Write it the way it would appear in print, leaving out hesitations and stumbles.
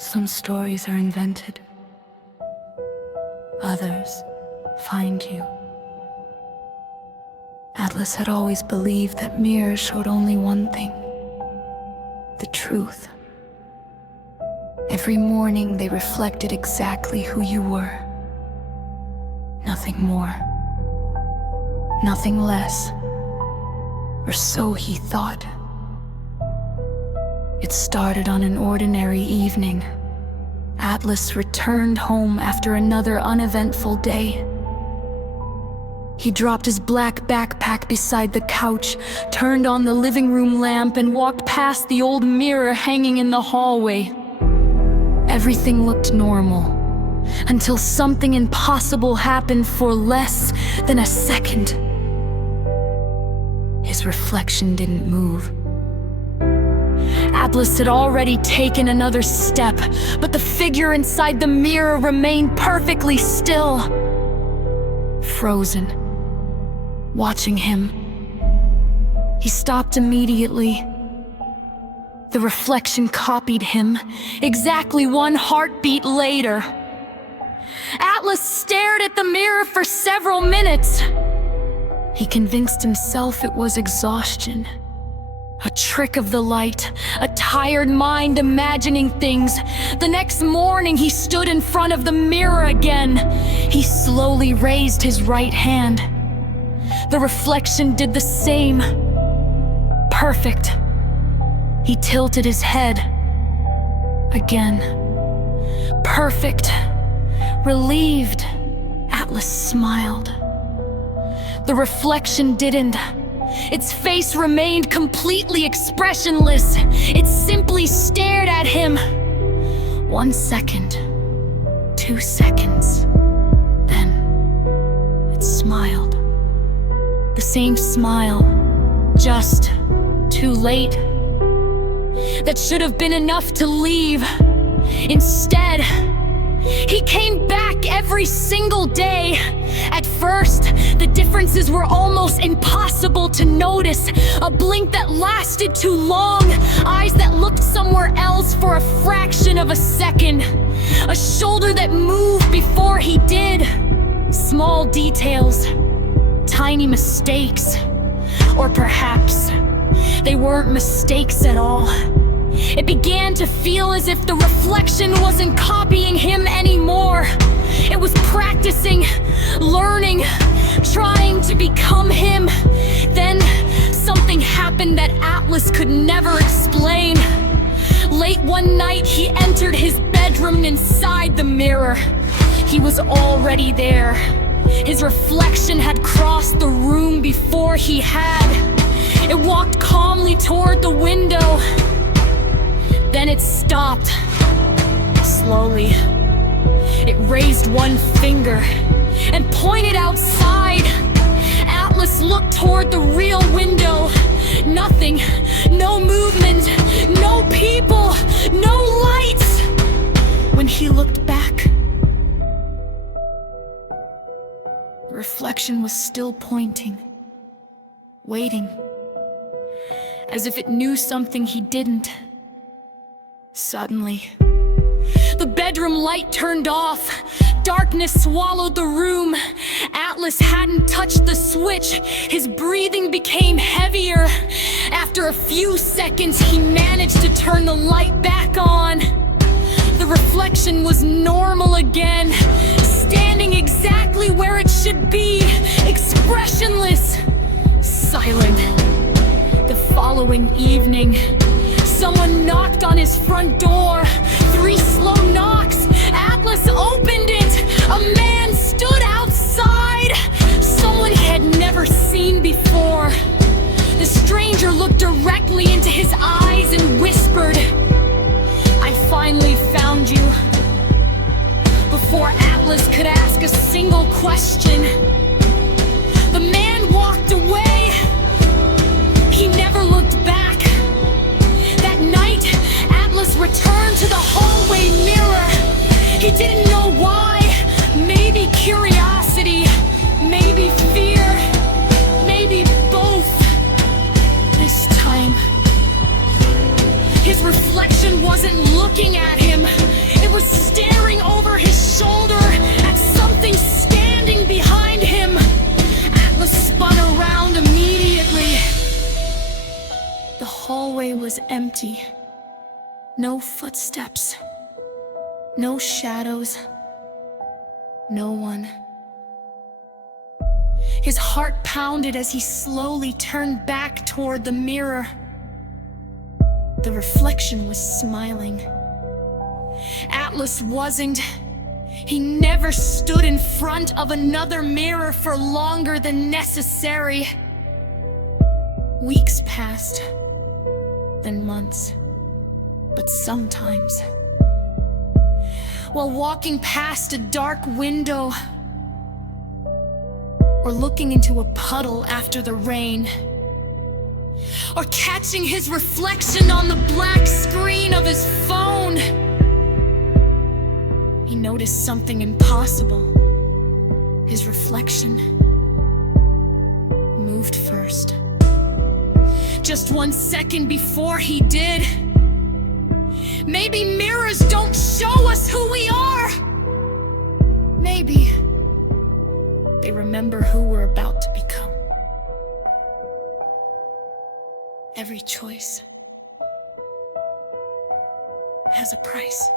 Some stories are invented. Others find you. Atlas had always believed that mirrors showed only one thing: the truth. Every morning they reflected exactly who you were. Nothing more. Nothing less. Or so he thought. It started on an ordinary evening. Atlas returned home after another uneventful day. He dropped his black backpack beside the couch, turned on the living room lamp, and walked past the old mirror hanging in the hallway. Everything looked normal, until something impossible happened for less than a second. His reflection didn't move. Atlas had already taken another step, but the figure inside the mirror remained perfectly still. Frozen, watching him. He stopped immediately. The reflection copied him, exactly one heartbeat later. Atlas stared at the mirror for several minutes. He convinced himself it was exhaustion. A trick of the light, a tired mind imagining things. The next morning, he stood in front of the mirror again. He slowly raised his right hand. The reflection did the same. Perfect. He tilted his head. Again. Perfect. Relieved. Atlas smiled. The reflection didn't. Its face remained completely expressionless. It simply stared at him. 1 second. 2 seconds. Then it smiled. The same smile. Just too late. That should have been enough to leave. Instead, he came back every single day. At first, the differences were almost impossible to notice. A blink that lasted too long, eyes that looked somewhere else for a fraction of a second, a shoulder that moved before he did. Small details, tiny mistakes, or perhaps they weren't mistakes at all. It began to feel as if the reflection wasn't copying him anymore. It was practicing, learning, trying to become him. Then something happened that Atlas could never explain. Late one night, he entered his bedroom inside the mirror. He was already there. His reflection had crossed the room before he had. It walked calmly toward the window. Then it stopped. Slowly. It raised one finger and pointed outside. Atlas looked toward the real window. Nothing. No movement. No people. No lights. When he looked back, the reflection was still pointing. Waiting. As if it knew something he didn't. Suddenly, the bedroom light turned off. Darkness swallowed the room. Atlas hadn't touched the switch. His breathing became heavier. After a few seconds, he managed to turn the light back on. The reflection was normal again, standing exactly where it should be, expressionless, silent. The following evening, someone knocked on his front door. 3 slow knocks. Atlas opened it. A man stood outside. Someone he had never seen before. The stranger looked directly into his eyes and whispered, "I finally found you." Before Atlas could ask a single question, the man walked away. He never looked back. Night, Atlas returned to the hallway mirror. He didn't know why. Maybe curiosity, maybe fear, maybe both. This time, his reflection wasn't looking at him. It was staring over his shoulder at something standing behind him. Atlas spun around immediately. The hallway was empty. No footsteps. No shadows. No one. His heart pounded as he slowly turned back toward the mirror. The reflection was smiling. Atlas wasn't. He never stood in front of another mirror for longer than necessary. Weeks passed, then months. But sometimes, while walking past a dark window, or looking into a puddle after the rain, or catching his reflection on the black screen of his phone, he noticed something impossible. His reflection moved first. Just 1 second before he did. Maybe mirrors don't show us who we are. Maybe they remember who we're about to become. Every choice has a price.